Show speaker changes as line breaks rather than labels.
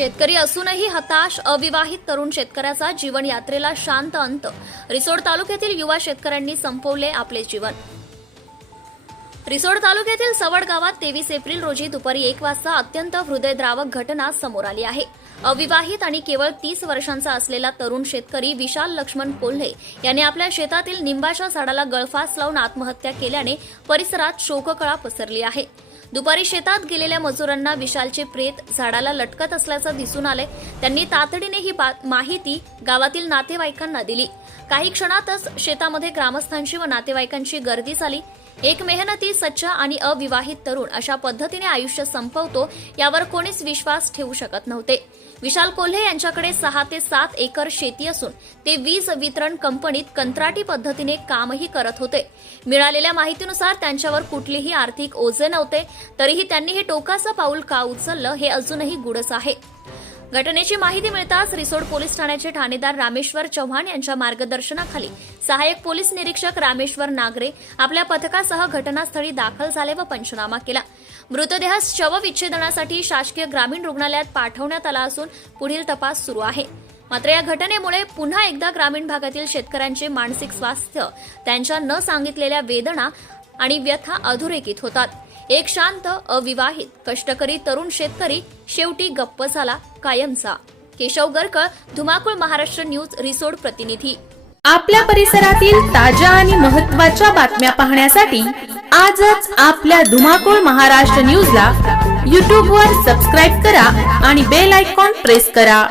शेतकरी असूनही हताश अविवाहित तरुण शेतकऱ्याचा जीवन यात्रेला शांत अंत. रिसोड तालुक्यातील युवा शेतकऱ्यांनी संपवले आपले जीवन. रिसोड तालुक्यातील सवड गावात तेवीस एप्रिल रोजी दुपारी एक वाजता अत्यंत हृदयद्रावक घटना समोर आली आहे. अविवाहित आणि केवळ तीस वर्षांचा असलेला तरुण शेतकरी विशाल लक्ष्मण कोल्हे याने आपल्या शेतातील निंबाच्या झाडाला गळफास लावून आत्महत्या केल्याने परिसरात शोककळा पसरली आहे. दुपारी शेतात गेलेल्या मजुरांना विशालचे प्रेत झाडाला लटकत असल्याचं दिसून आले त्यांनी तातडीने ही बा- माहिती गावातील नातेवाईकांना दिली. काही क्षणातच शेतामध्ये ग्रामस्थांची व नातेवाईकांची गर्दी झाली. एक मेहनती सच्चा आणि अविवाहित तरुण अशा पद्धतीने आयुष्य संपवतो यावर कोणीच विश्वास ठेवू शकत नव्हते. विशाल कोल्हे यांच्याकडे सहा ते सात एकर शेती असून ते वीज वितरण कंपनीत कंत्राटी पद्धतीने कामही करत होते. मिळालेल्या माहितीनुसार त्यांच्यावर कुठलीही आर्थिक ओझे नव्हते तरीही त्यांनी हे टोकाचं पाऊल का उचललं हे अजूनही गुडच आहे. घटनेची माहिती मिळताच रिसोड पोलीस ठाण्याचे ठाणेदार रामेश्वर चव्हाण यांच्या मार्गदर्शनाखाली सहाय्यक पोलीस निरीक्षक रामेश्वर नागरे आपल्या पथकासह घटनास्थळी दाखल झाले व पंचनामा केला. मृतदेह शवविच्छेदनासाठी शासकीय ग्रामीण रुग्णालयात पाठवण्यात आला असून पुढील तपास सुरू आहे. मात्र या घटनेमुळे पुन्हा एकदा ग्रामीण भागातील शेतकऱ्यांचे मानसिक स्वास्थ्य त्यांच्या न सांगितलेल्या वेदना आणि व्यथा अधोरेखित होतात. एक शांत अविवाहित कष्टकरी तरुण शेतकरी शेवटी गप्प झाला कायमचा. केशव गरकळ धुमाकूळ महाराष्ट्र न्यूज रिसोड प्रतिनिधी.
आपल्या परिसरातील ताज्या आणि महत्त्वाच्या बातम्या पाहण्यासाठी आजच आपल्या धुमाकूळ महाराष्ट्र न्यूजला यूट्यूबवर सबस्क्राईब करा आणि बेल आयकॉन प्रेस करा.